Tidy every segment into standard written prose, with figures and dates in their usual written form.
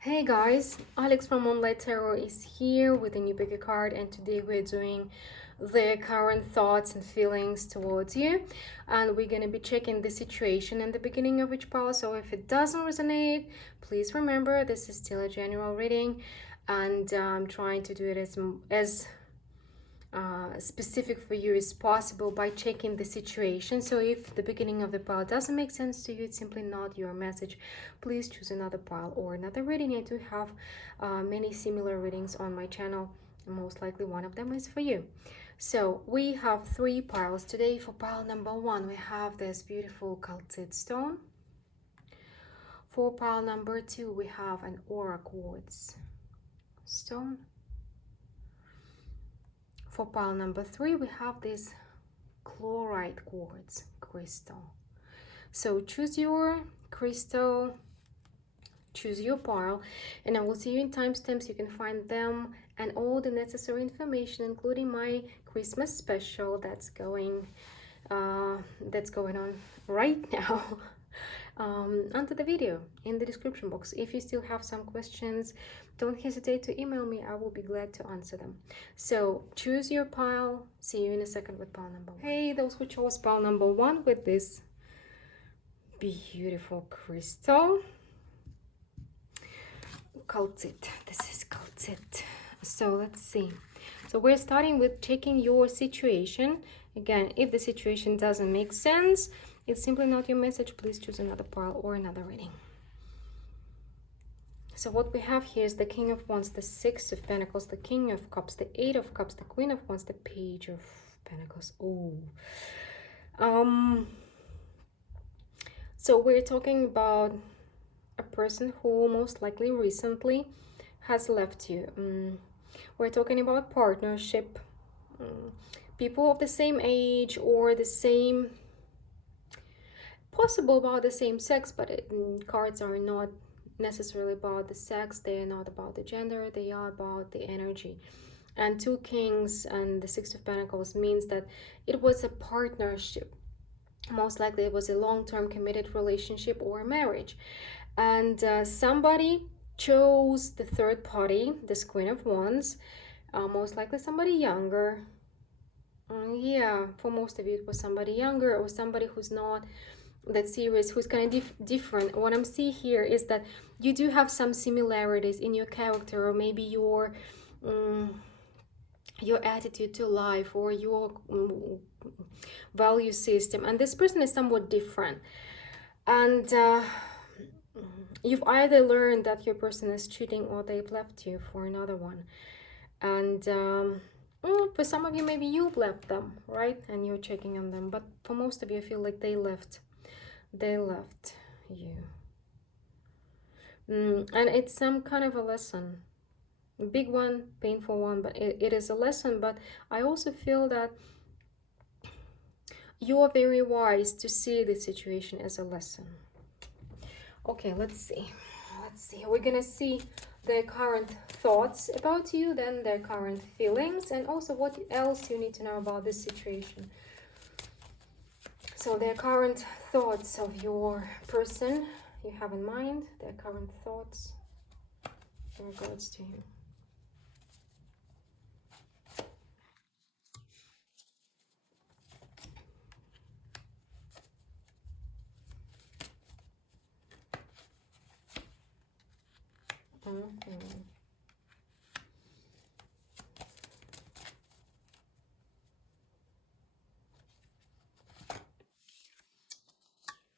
Hey guys, Alex from Untitled Tarot is here with a new picker card, and today we're doing the current thoughts and feelings towards you, and we're going to be checking the situation in the beginning of each pile. So if it doesn't resonate, please remember this is still a general reading, and I'm trying to do it as specific for you as possible by checking the situation. So if the beginning of the pile doesn't make sense to you, it's simply not your message, please choose another pile or another reading. I do have many similar readings on my channel, and most likely one of them is for you. So we have 3 piles today. For pile number 1, we have this beautiful calcite stone. For pile number 2, we have an aura quartz stone. For pile number 3, we have this chloride quartz crystal. So choose your crystal, choose your pile, and I will see you in timestamps. You can find them and all the necessary information, including my Christmas special that's going on right now under the video in the description box. If you still have some questions, don't hesitate to email me. I will be glad to answer them. So choose your pile. See you in a second with pile number 1. Hey, those who chose pile number 1 with this beautiful crystal calcite. This is calcite. So let's see. So we're starting with checking your situation. Again, if the situation doesn't make sense, it's simply not your message, please choose another pile or another reading. So what we have here is the King of Wands, the Six of Pentacles, the King of Cups, the Eight of Cups, the Queen of Wands, the Page of Pentacles. Oh, so we're talking about a person who most likely recently has left you. We're talking about partnership, people of the same age or the same, possible about the same sex, but cards are not necessarily about the sex. They are not about the gender, they are about the energy. And 2 kings and the Six of Pentacles means that it was a partnership. Most likely it was a long-term committed relationship or marriage, and somebody chose the third party, this Queen of Wands. Most likely somebody younger. Yeah, for most of you it was somebody younger, or somebody who's not that serious, who's kind of different. What I'm seeing here is that you do have some similarities in your character, or maybe your attitude to life, or your value system, and this person is somewhat different. And you've either learned that your person is cheating, or they've left you for another one. And for some of you, maybe you've left them, right, and you're checking on them. But for most of you, I feel like they left you. And it's some kind of a lesson, a big one, painful one, but it is a lesson. But I also feel that you are very wise to see the situation as a lesson. Okay, let's see. We're gonna see their current thoughts about you, then their current feelings, and also what else you need to know about this situation. So their current thoughts of your person you have in mind, their current thoughts in regards to you.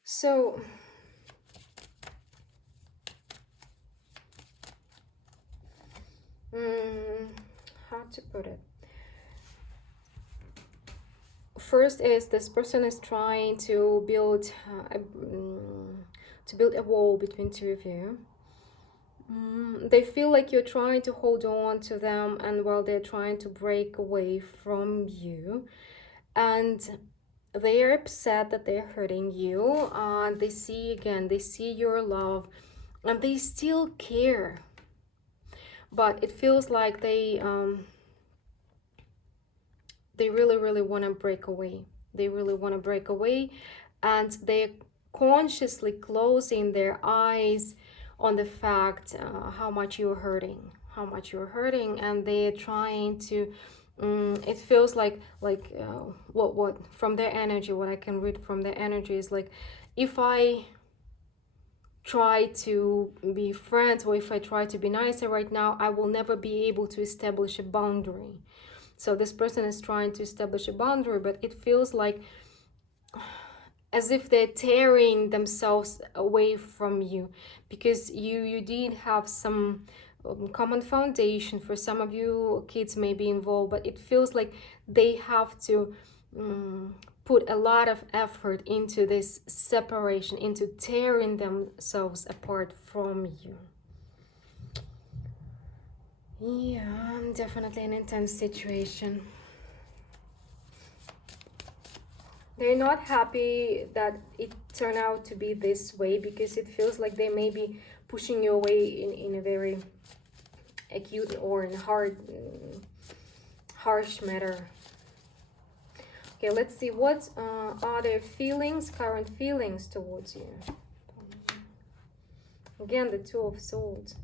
So how to put it? First is this person is trying to build a wall between 2 of you. They feel like you're trying to hold on to them, and while they're trying to break away from you, and they are upset that they're hurting you. They see your love, and they still care, but it feels like they really want to break away. And they're consciously closing their eyes on the fact how much you're hurting, and they're trying to it feels like what from their energy, what I can read from their energy is like, if I try to be friends, or if I try to be nicer right now, I will never be able to establish a boundary. So this person is trying to establish a boundary, but it feels like as if they're tearing themselves away from you, because you did have some common foundation. For some of you, kids may be involved, but it feels like they have to put a lot of effort into this separation, into tearing themselves apart from you. Yeah, definitely an intense situation. They're not happy that it turned out to be this way, because it feels like they may be pushing you away in a very acute or in harsh manner. Okay, let's see, what are their feelings, current feelings towards you? Again, the Two of Swords.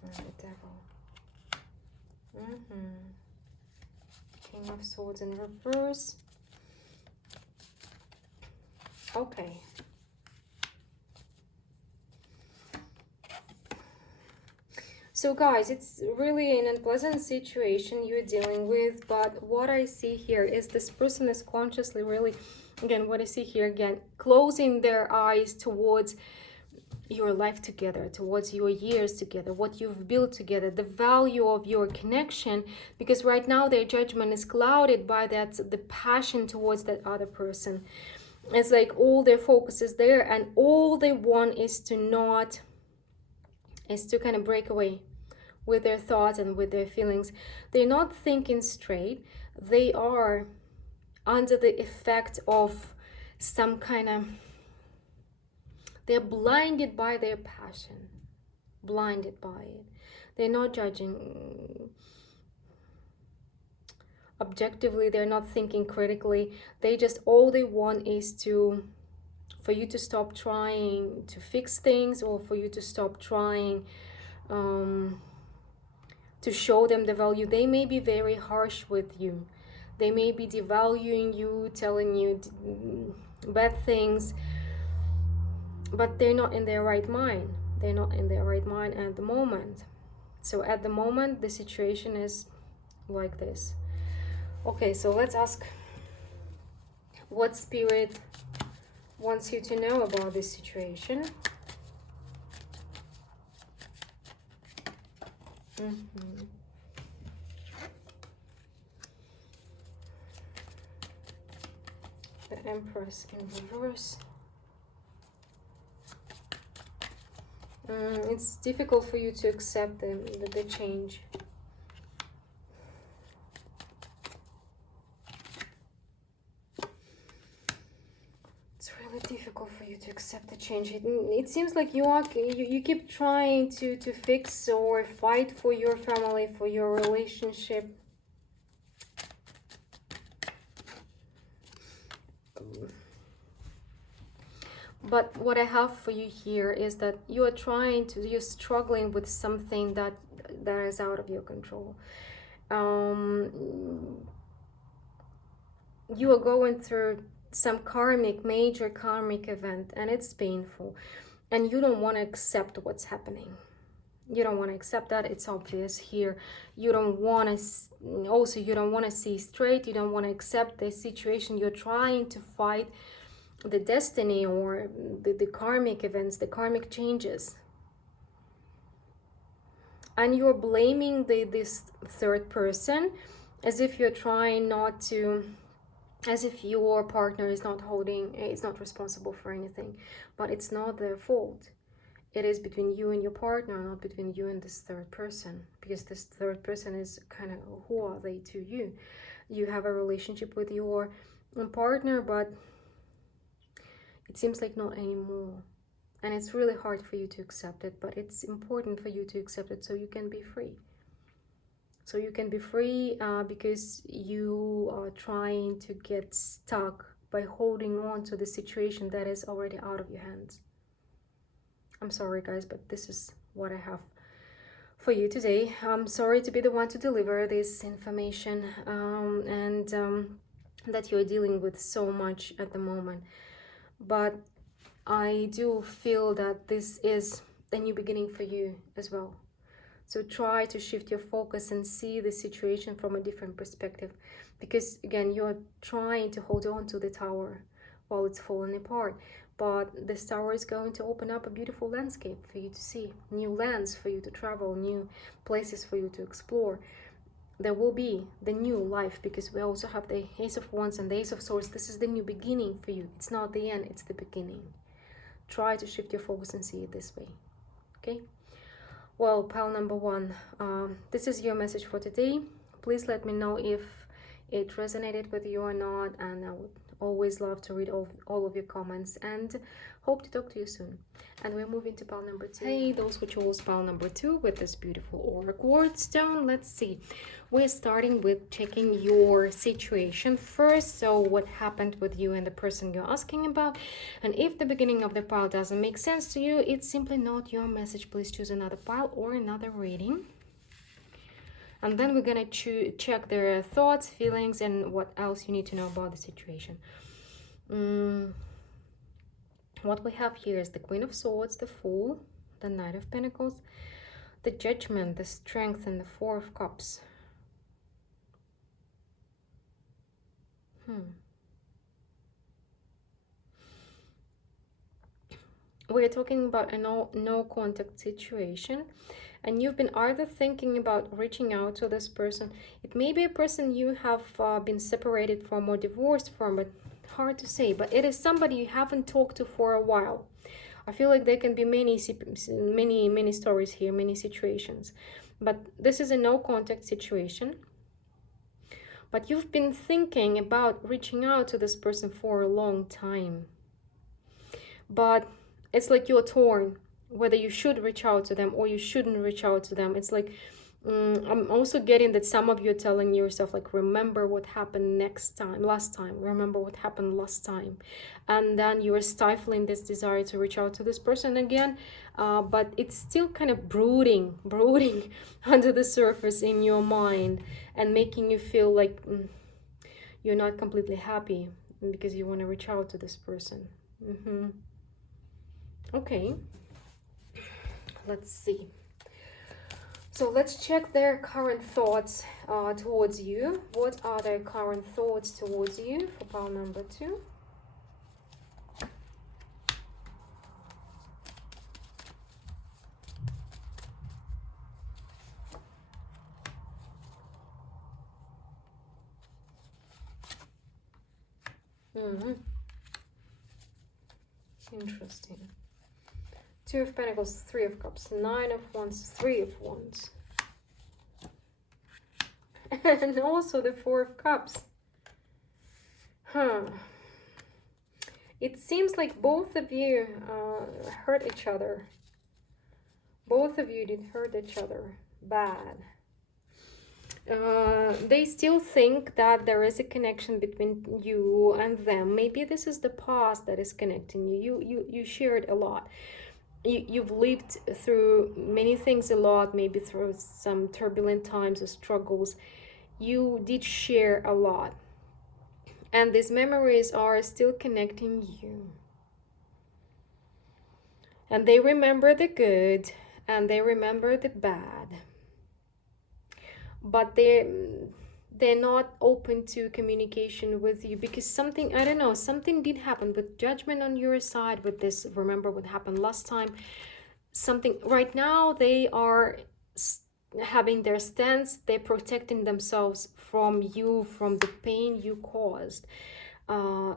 The Devil. King of Swords in reverse. Okay. So guys, it's really an unpleasant situation you're dealing with, but what I see here is this person is consciously really, again, what I see here again, closing their eyes towards your life together, towards your years together, what you've built together, the value of your connection, because right now their judgment is clouded by that, the passion towards that other person. It's like all their focus is there, and all they want is to kind of break away with their thoughts and with their feelings. They're not thinking straight. They are under the effect of some kind of, they're blinded by their passion, blinded by it. They're not judging objectively, they're not thinking critically. They just, all they want is for you to stop trying to fix things, or for you to stop trying to show them the value. They may be very harsh with you. They may be devaluing you, telling you bad things, but they're not in their right mind. They're not in their right mind at the moment. So at the moment, the situation is like this. Okay, so let's ask what Spirit wants you to know about this situation. The Empress in reverse. It's difficult for you to accept the change. It's really difficult for you to accept the change. It seems like you keep trying to fix or fight for your family, for your relationship. But what I have for you here is that you're struggling with something that is out of your control. You are going through some major karmic event, and it's painful, and you don't want to accept what's happening. You don't want to accept that. It's obvious here. You don't want to see straight. You don't want to accept the situation. You're trying to fight the destiny or the karmic events, the karmic changes, and you're blaming this third person, as if you're trying not to, as if your partner is not responsible for anything. But it's not their fault. It is between you and your partner, not between you and this third person, because this third person is kind of, who are they to you? You have a relationship with your partner, but it seems like not anymore. And it's really hard for you to accept it, but it's important for you to accept it so you can be free. So you can be free because you are trying to get stuck by holding on to the situation that is already out of your hands. I'm sorry, guys, but this is what I have for you today. I'm sorry to be the one to deliver this information, and that you're dealing with so much at the moment. But I do feel that this is a new beginning for you as well. So try to shift your focus and see the situation from a different perspective. Because again, you're trying to hold on to the tower while it's falling apart. But this tower is going to open up a beautiful landscape for you to see. New lands for you to travel, new places for you to explore. There will be the new life, because we also have the Ace of Wands and the Ace of Swords. This is the new beginning for you. It's not the end, it's the beginning. Try to shift your focus and see it this way. Okay? Well, pile number one, this is your message for today. Please let me know if it resonated with you or not, and I would always love to read all of your comments, and hope to talk to you soon. And we're moving to pile number two. Hey, those who chose pile number two with this beautiful aura quartz stone, let's see. We're starting with checking your situation first. So what happened with you and the person you're asking about, and if the beginning of the pile doesn't make sense to you, it's simply not your message. Please choose another pile or another reading. And then we're gonna check their thoughts, feelings, and what else you need to know about the situation. What we have here is the Queen of Swords, the Fool, the Knight of Pentacles, the Judgment, the Strength, and the Four of Cups. We're talking about a no contact situation, and you've been either thinking about reaching out to this person. It may be a person you have been separated from or divorced from, but hard to say. But it is somebody you haven't talked to for a while. I feel like there can be many stories here, many situations. But this is a no contact situation. But you've been thinking about reaching out to this person for a long time. But it's like you're torn whether you should reach out to them or you shouldn't reach out to them. It's like I'm also getting that some of you are telling yourself, like, remember what happened last time, remember what happened last time. And then you are stifling this desire to reach out to this person again, but it's still kind of brooding under the surface in your mind and making you feel like you're not completely happy because you want to reach out to this person. Okay, let's see. So let's check their current thoughts towards you. What are their current thoughts towards you for pile number two? Interesting. Two of Pentacles, Three of Cups, Nine of Wands, Three of Wands. And also the Four of Cups. It seems like both of you hurt each other. Both of you did hurt each other bad. They still think that there is a connection between you and them. Maybe this is the past that is connecting you. You shared a lot. You've lived through many things a lot, maybe through some turbulent times or struggles. You did share a lot. And these memories are still connecting you. And they remember the good and they remember the bad. But they're not open to communication with you because something, I don't know, something did happen with Judgment on your side with this. Remember what happened last time. Something right now, they are having their stance. They're protecting themselves from you, from the pain you caused.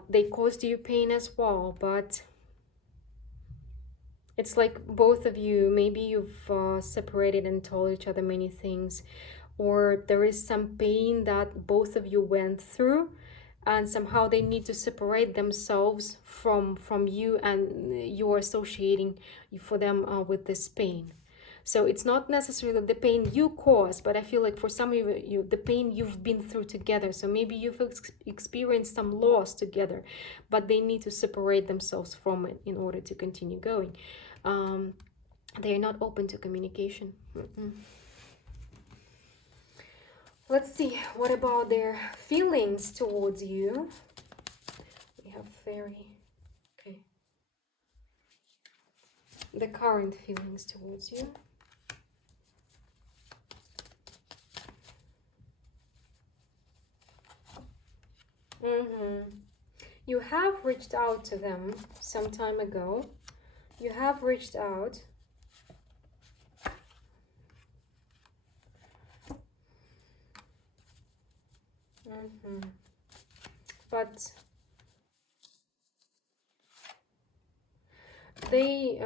They caused you pain as well, but it's like both of you, maybe you've separated and told each other many things, or there is some pain that both of you went through, and somehow they need to separate themselves from you, and you are associating for them with this pain. So it's not necessarily the pain you caused, but I feel like for some of you, the pain you've been through together. So maybe you've experienced some loss together, but they need to separate themselves from it in order to continue going. They are not open to communication. Let's see, what about their feelings towards you? We have very, okay. The current feelings towards you. You have reached out to them some time ago. You have reached out. But they,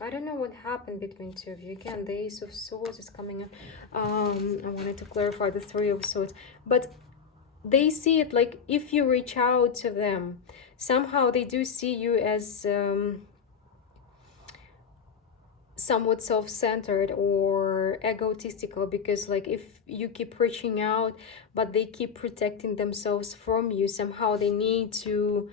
I don't know what happened between two of you. Again, the Ace of Swords is coming up. I wanted to clarify the Three of Swords. But they see it like if you reach out to them, somehow they do see you as somewhat self-centered or egotistical, because like if you keep reaching out but they keep protecting themselves from you, somehow they need to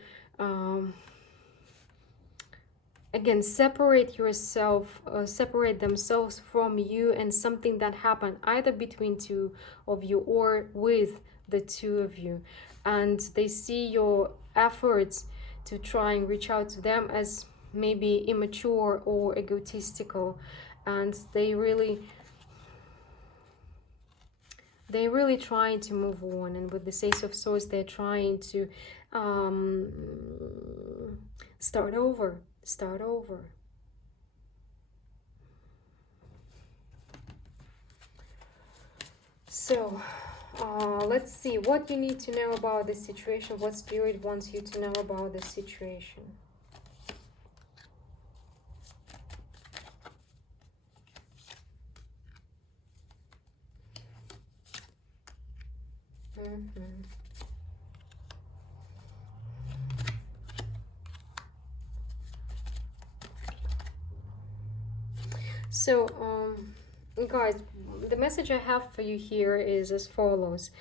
again separate yourself, separate themselves from you, and something that happened either between two of you or with the two of you, and they see your efforts to try and reach out to them as maybe immature or egotistical, and they really trying to move on. And with the Ace of Swords, they're trying to start over. So let's see what you need to know about this situation, what Spirit wants you to know about this situation. So guys, the message I have for you here is as follows.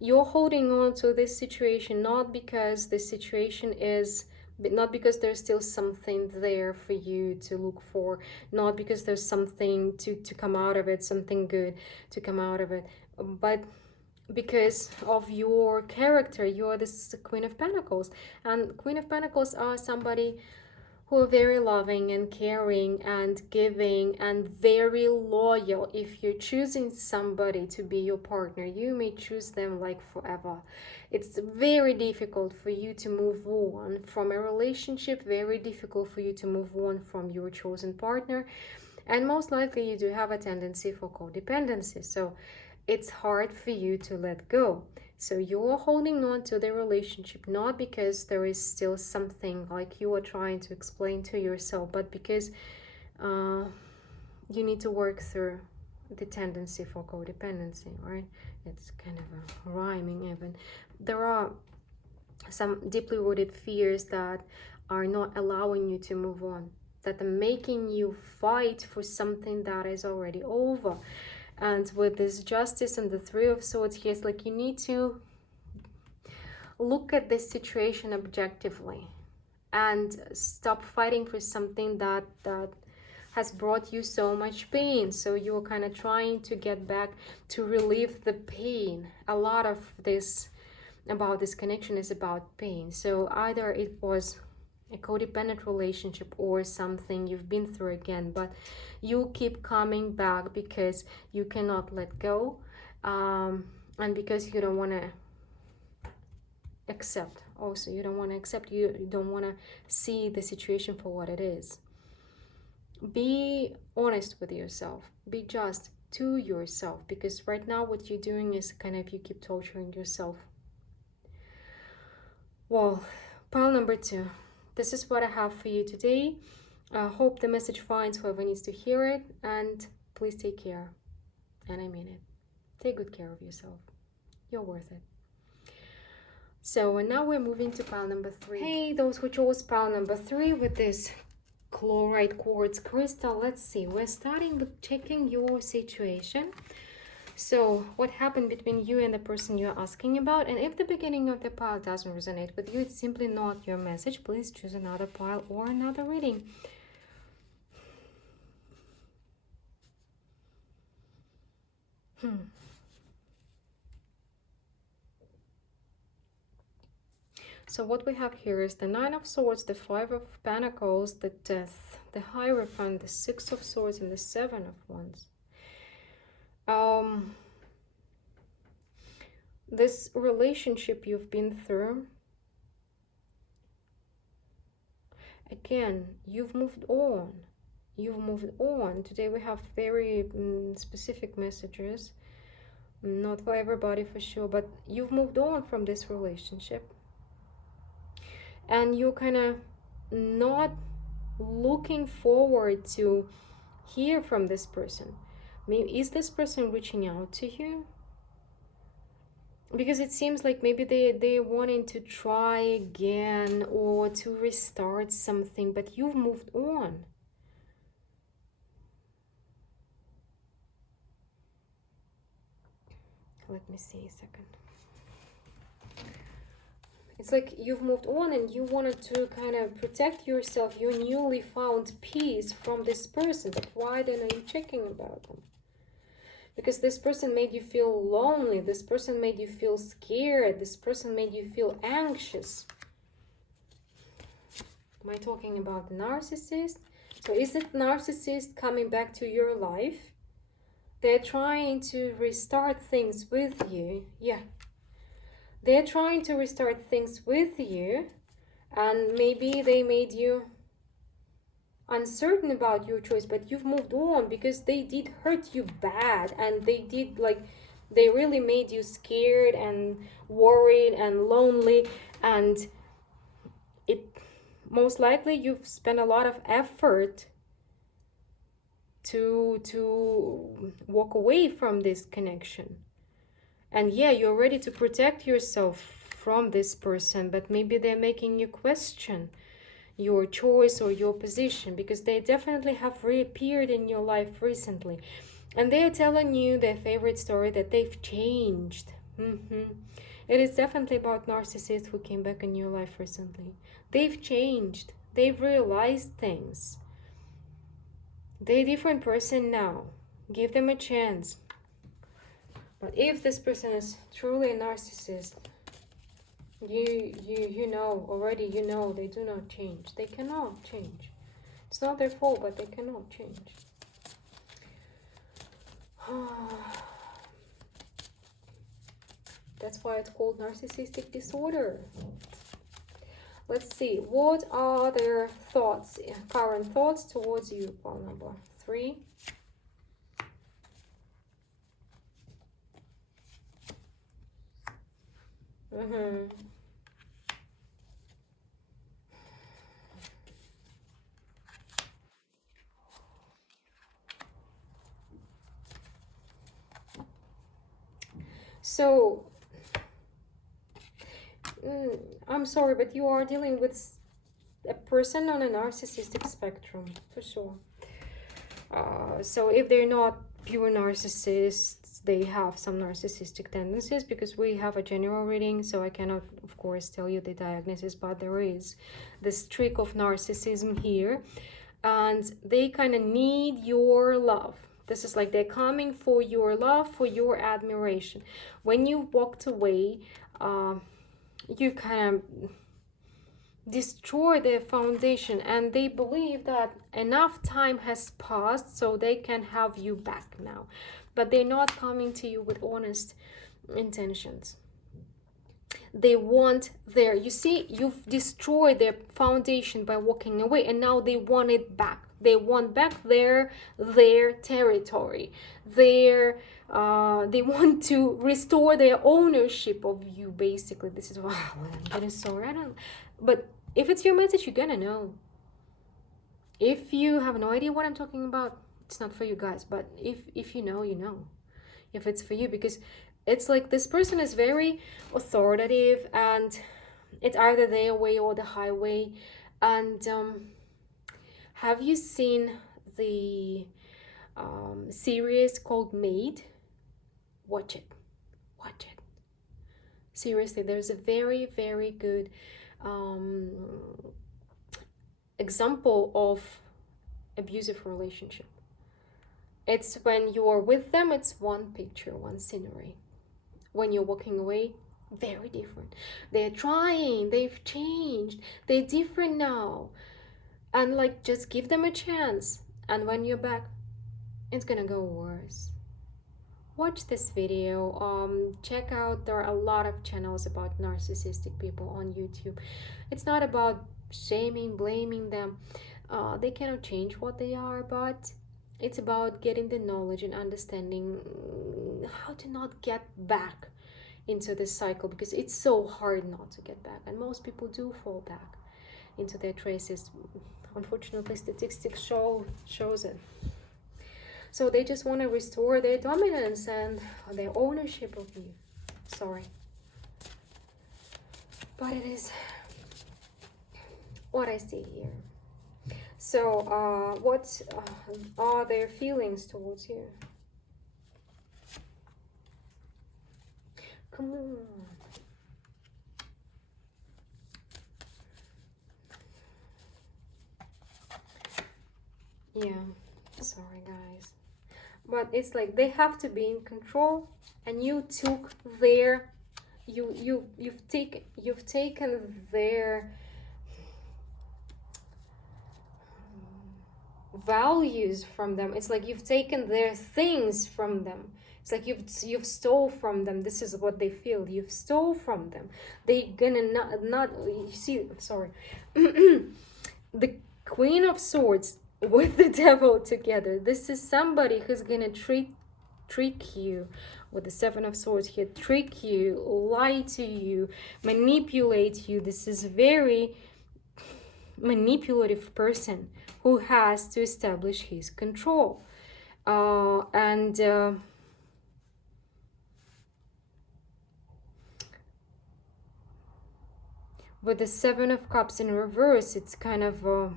You're holding on to this situation not because the situation is, not because there's still something there for you to look for, not because there's something to come out of it, something good to come out of it, but because of your character. You're this Queen of Pentacles, and Queen of Pentacles are somebody who are very loving and caring and giving and very loyal. If you're choosing somebody to be your partner, you may choose them like forever. It's very difficult for you to move on from a relationship, very difficult for you to move on from your chosen partner, and most likely you do have a tendency for codependency, so it's hard for you to let go. So you're holding on to the relationship not because there is still something like you are trying to explain to yourself, but because you need to work through the tendency for codependency, right? It's kind of a rhyming even. There are some deeply rooted fears that are not allowing you to move on, that are making you fight for something that is already over. And with this Justice and the Three of Swords here, it's like you need to look at this situation objectively and stop fighting for something that has brought you so much pain. So you're kind of trying to get back to relieve the pain. A lot of this about this connection is about pain. So either it was a codependent relationship or something you've been through again, but you keep coming back because you cannot let go, and because you don't want to accept. Also, you don't want to accept, you don't want to see the situation for what it is. Be honest with yourself, be just to yourself, because right now what you're doing is kind of, you keep torturing yourself. Well, pile number 2. This is what I have for you today. I hope the message finds whoever needs to hear it, and please take care. And I mean it. Take good care of yourself. You're worth it. So now we're moving to pile number 3. Hey, those who chose pile number 3 with this chloride quartz crystal. Let's see, we're starting with checking your situation. So what happened between you and the person you're asking about? And if the beginning of the pile doesn't resonate with you, it's simply not your message. Please choose another pile or another reading. So what we have here is the Nine of Swords, the Five of Pentacles, the Death, the Hierophant, the Six of Swords, and the Seven of Wands. This relationship you've been through, again, you've moved on. You've moved on. Today we have very specific messages. Not for everybody for sure, but you've moved on from this relationship. And you're kind of not looking forward to hear from this person. Maybe is this person reaching out to you? Because it seems like maybe they're wanting to try again or to restart something, but you've moved on. Let me see a second. It's like you've moved on and you wanted to kind of protect yourself, your newly found peace from this person. But why then are you checking about them? Because this person made you feel lonely. This person made you feel scared. This person made you feel anxious. Am I talking about the narcissist? So is it narcissist coming back to your life? They're trying to restart things with you. Yeah. They're trying to restart things with you. And maybe they made you uncertain about your choice, but you've moved on because they did hurt you bad, and they did, like, they really made you scared and worried and lonely, and it most likely you've spent a lot of effort to walk away from this connection. And yeah, you're ready to protect yourself from this person, but maybe they're making you question your choice or your position, because they definitely have reappeared in your life recently, and they're telling you their favorite story that they've changed. It is definitely about narcissists who came back in your life recently. They've changed. They've realized things. They're a different person now. Give them a chance. But if this person is truly a narcissist, you know already, you know they do not change. They cannot change. It's not their fault, but they cannot change. That's why it's called narcissistic disorder. Let's see, what are their thoughts, current thoughts towards you? Pile number 3. So, I'm sorry, but you are dealing with a person on a narcissistic spectrum, for sure. So if they're not pure narcissists, they have some narcissistic tendencies, because we have a general reading, so I cannot, of course, tell you the diagnosis, but there is this streak of narcissism here, and they kind of need your love. This is like they're coming for your love, for your admiration. When you walked away, you kind of destroy their foundation, and they believe that enough time has passed so they can have you back now, but they're not coming to you with honest intentions. They want their, you see, you've destroyed their foundation by walking away, and now they want it back. They want back their territory, they want to restore their ownership of you, basically. This is, wow, I'm getting so, I don't, but if it's your message, you're gonna know. If you have no idea what I'm talking about, it's not for you guys. But if you know, you know. If it's for you, because it's like this person is very authoritative, and it's either their way or the highway. And Have you seen the series called Maid? Watch it. Watch it. Seriously, there's a very, very good example of abusive relationship. It's when you're with them, it's one picture, one scenery. When you're walking away, very different. They're trying, they've changed, they're different now. And like, just give them a chance. And when you're back, it's gonna go worse. Watch this video. Check out, there are a lot of channels about narcissistic people on YouTube. It's not about shaming, blaming them. They cannot change what they are, but it's about getting the knowledge and understanding how to not get back into this cycle, because it's so hard not to get back, and most people do fall back into their traces. Unfortunately, statistics shows it. So they just want to restore their dominance and their ownership of you. Sorry, but it is what I see here. So what are their feelings towards you? Come on. Yeah, sorry guys, but it's like they have to be in control, and you took their you've taken their values from them. It's like you've taken their things from them. It's like you've stole from them. This is what they feel. You've stole from them. They gonna not you see, sorry. The Queen of Swords with the Devil together. This is somebody who's gonna trick you with the Seven of Swords here. Trick you, lie to you, manipulate you. This is very manipulative person who has to establish his control. With the Seven of Cups in reverse, it's kind of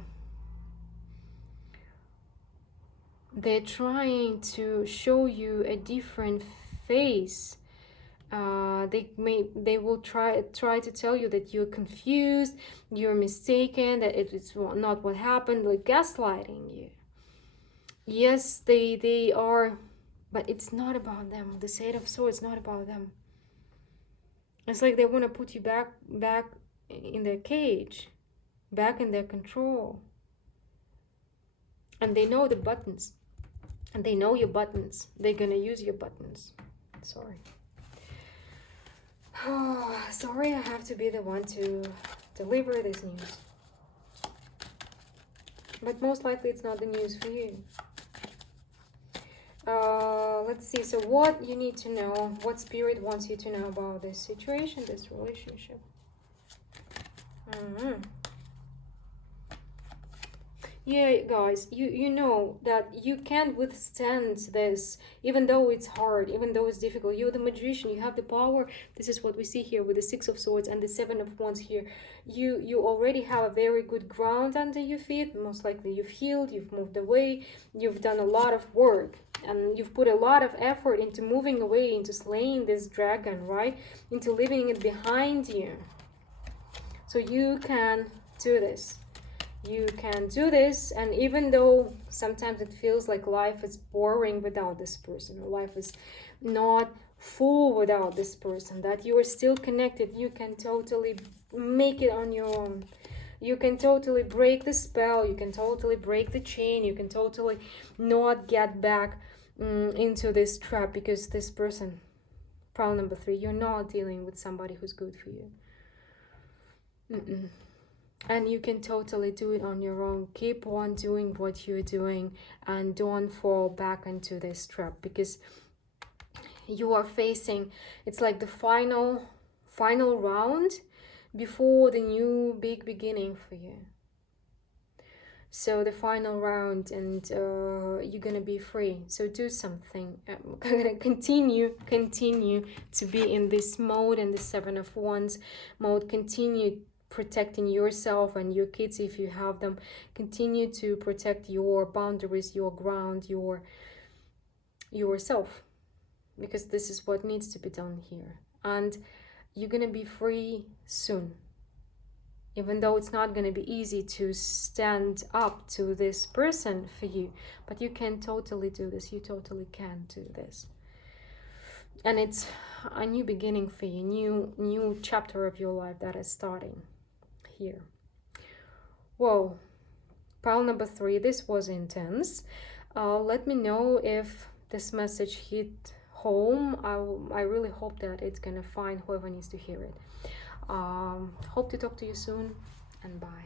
they're trying to show you a different face. They will try to tell you that you're confused, you're mistaken, that it's not what happened, like gaslighting you. Yes, they are, but it's not about them. The Eight of Swords is not about them. It's like they want to put you back in their cage, back in their control. And they know the buttons, and they know your buttons. They're gonna use your buttons. Sorry. Oh, sorry, I have to be the one to deliver this news. But most likely it's not the news for you. Let's see. So what you need to know, what Spirit wants you to know about this situation, this relationship. Yeah, guys, you know that you can't withstand this, even though it's hard, even though it's difficult. You're the magician, you have the power. This is what we see here with the Six of Swords and the Seven of Wands here. You already have a very good ground under your feet. Most likely you've healed, you've moved away, you've done a lot of work, and you've put a lot of effort into moving away, into slaying this dragon, right? Into leaving it behind you. So you can do this. You can do this, and even though sometimes it feels like life is boring without this person, or life is not full without this person, that you are still connected, you can totally make it on your own. You can totally break the spell, you can totally break the chain, you can totally not get back into this trap, because this person, pile number 3, you're not dealing with somebody who's good for you. And you can totally do it on your own. Keep on doing what you're doing, and don't fall back into this trap, because you are facing, it's like the final round before the new big beginning for you. So the final round, and you're gonna be free. So do something. I'm gonna continue to be in this mode, and the Seven of Wands mode. Continue protecting yourself and your kids if you have them. Continue to protect your boundaries, your ground, yourself, because this is what needs to be done here. And you're gonna be free soon, even though it's not gonna be easy to stand up to this person for you, but you can totally do this. You totally can do this. And it's a new beginning for you, new chapter of your life that is starting here. Whoa, pile number 3, this was intense. Let me know if this message hit home. I really hope that it's gonna find whoever needs to hear it. Hope to talk to you soon, and bye.